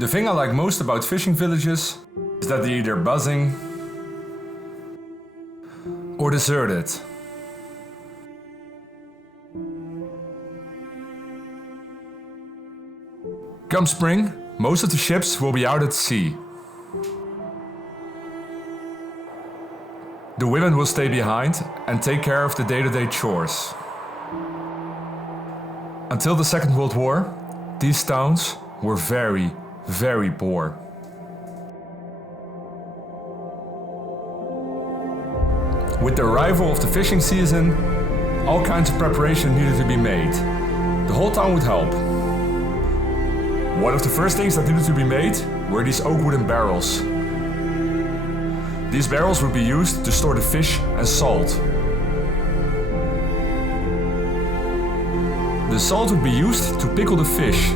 The thing I like most about fishing villages is that they're either buzzing or deserted. Come spring, most of the ships will be out at sea. The women will stay behind and take care of the day-to-day chores. Until the Second World War, these towns were very, very poor. With the arrival of the fishing season, all kinds of preparation needed to be made. The whole town would help. One of the first things that needed to be made were these oak wooden barrels. These barrels would be used to store the fish and salt. The salt would be used to pickle the fish.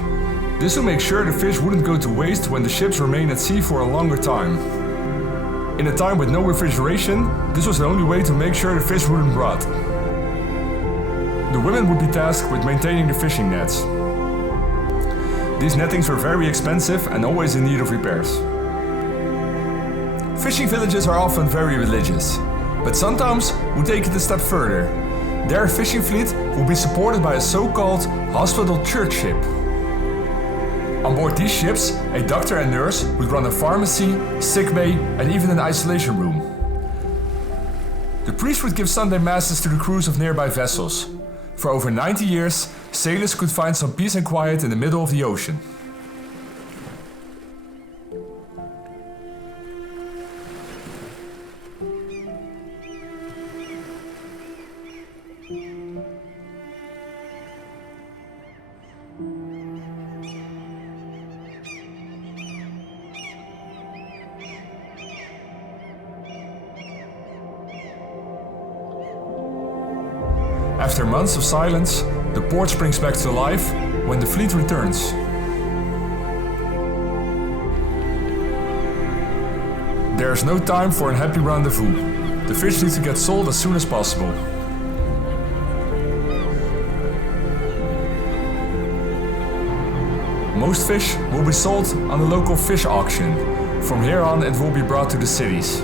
This would make sure the fish wouldn't go to waste when the ships remain at sea for a longer time. In a time with no refrigeration, this was the only way to make sure the fish wouldn't rot. The women would be tasked with maintaining the fishing nets. These nettings were very expensive and always in need of repairs. Fishing villages are often very religious, but sometimes we take it a step further. Their fishing fleet will be supported by a so-called hospital church ship. On board these ships, a doctor and nurse would run a pharmacy, sick bay, and even an isolation room. The priest would give Sunday masses to the crews of nearby vessels. For over 90 years, sailors could find some peace and quiet in the middle of the ocean. After months of silence, the port springs back to life when the fleet returns. There is no time for a happy rendezvous. The fish need to get sold as soon as possible. Most fish will be sold on the local fish auction. From here on, it will be brought to the cities.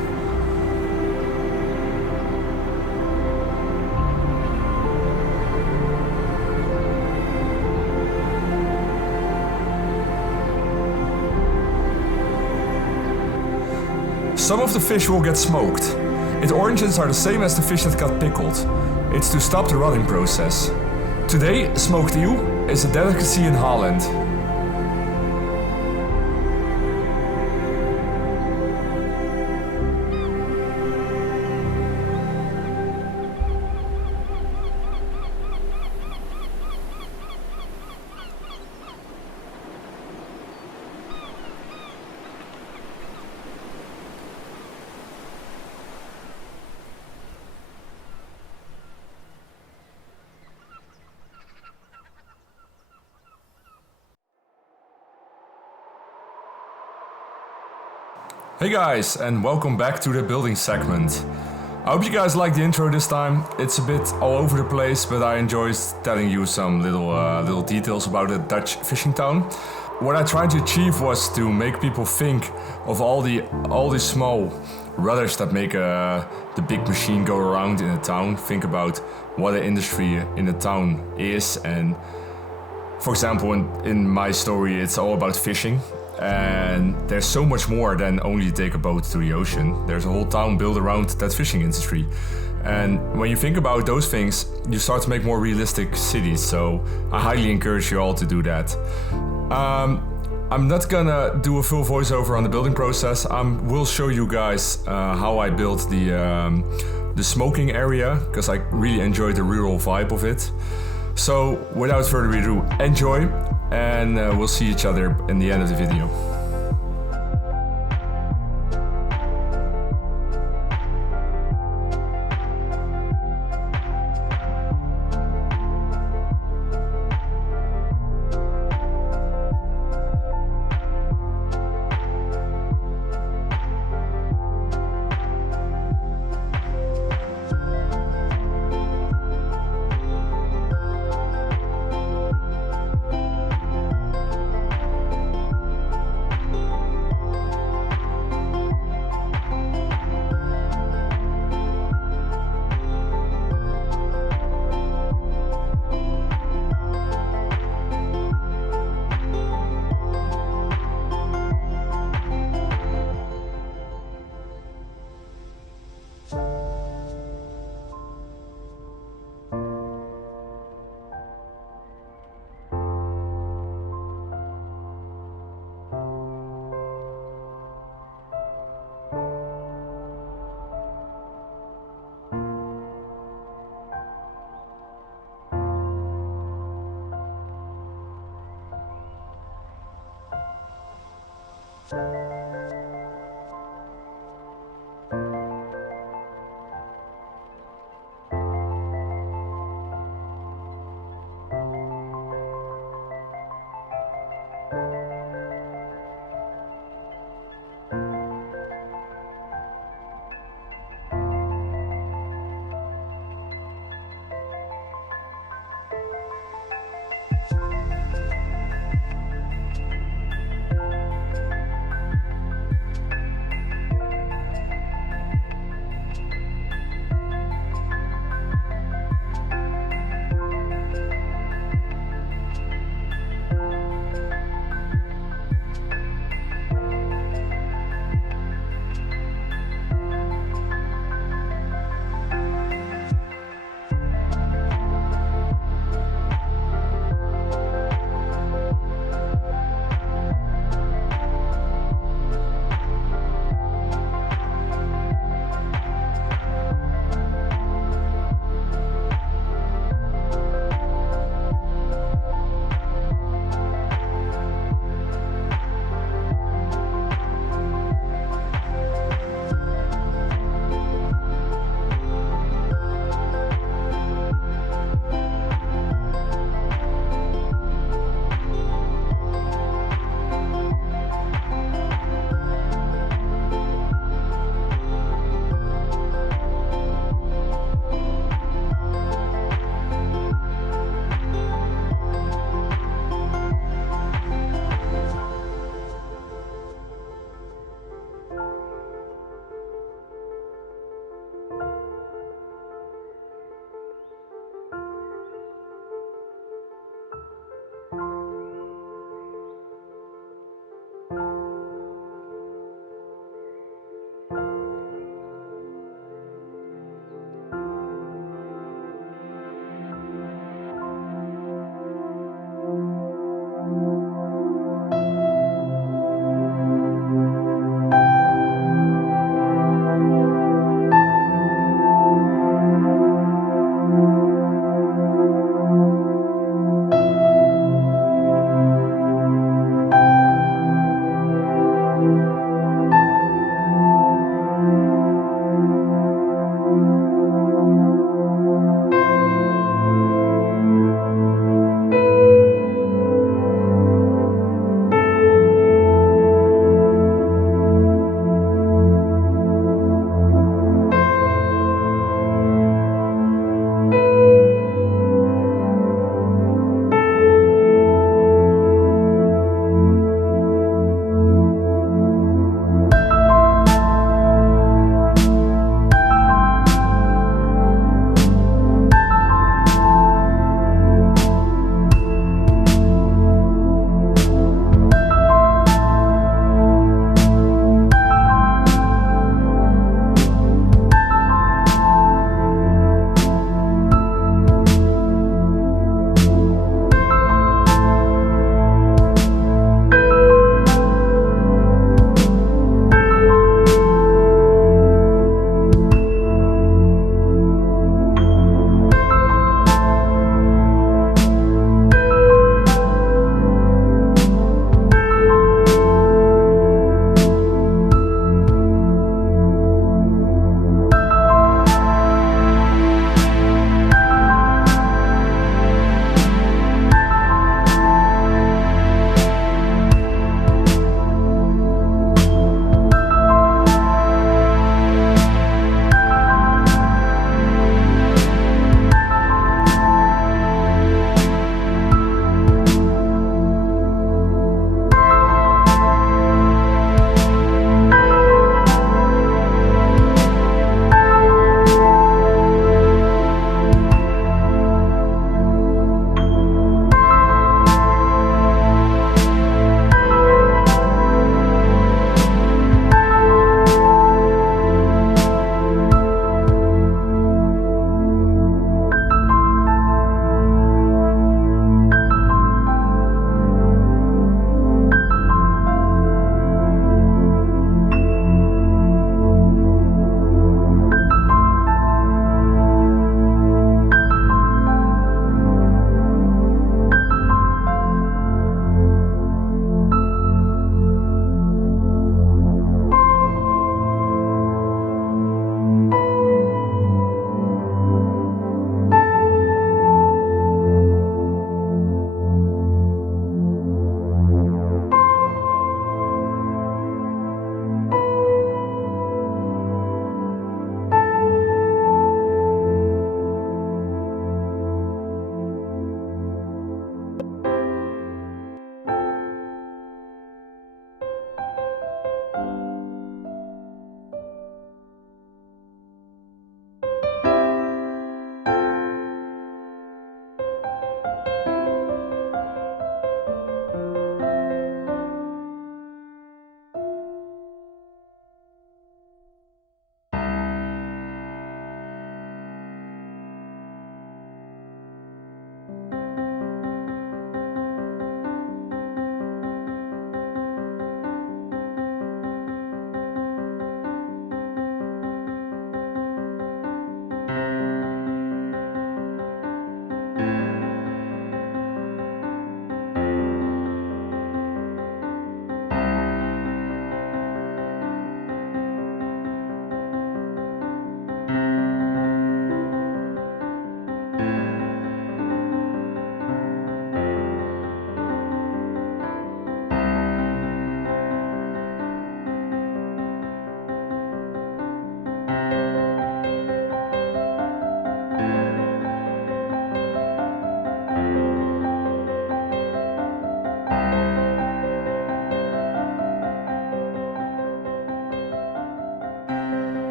Some of the fish will get smoked. Its origins are the same as the fish that got pickled. It's to stop the rotting process. Today, smoked eel is a delicacy in Holland. Hey guys, and welcome back to the building segment. I hope you guys like the intro this time. It's a bit all over the place, but I enjoyed telling you some little details about the Dutch fishing town. What I tried to achieve was to make people think of all the small rudders that make the big machine go around in a town. Think about what an industry in a town is, and for example, in my story, it's all about fishing. And there's so much more than only take a boat to the ocean. There's a whole town built around that fishing industry. And when you think about those things, you start to make more realistic cities. So I highly encourage you all to do that. I'm not gonna do a full voiceover on the building process. I will show you guys how I built the smoking area, because I really enjoyed the rural vibe of it. So without further ado, enjoy, and we'll see each other in the end of the video.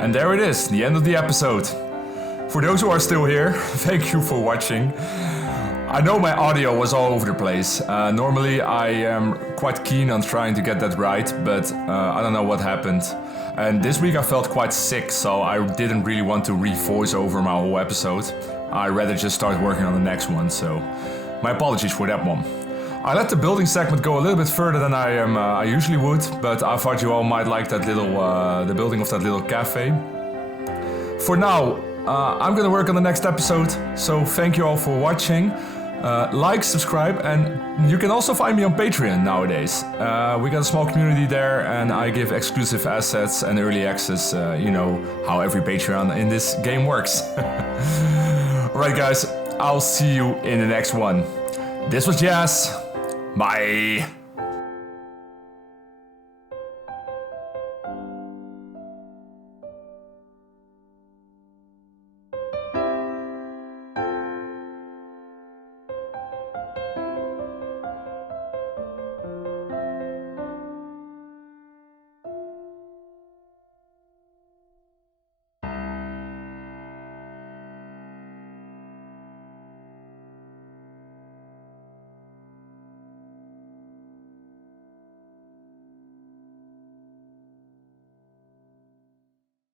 And there it is, the end of the episode. For those who are still here, thank you for watching. I know my audio was all over the place. Normally I am quite keen on trying to get that right, but I don't know what happened. And this week I felt quite sick, so I didn't really want to re-voice over my whole episode. I'd rather just start working on the next one, so my apologies for that one. I let the building segment go a little bit further than I usually would, but I thought you all might like that little, the building of that little cafe. For now, I'm gonna work on the next episode, so thank you all for watching. Like, subscribe, and you can also find me on Patreon nowadays. We got a small community there, and I give exclusive assets and early access, you know how every Patreon in this game works. Alright guys, I'll see you in the next one. This was Jazz. Bye.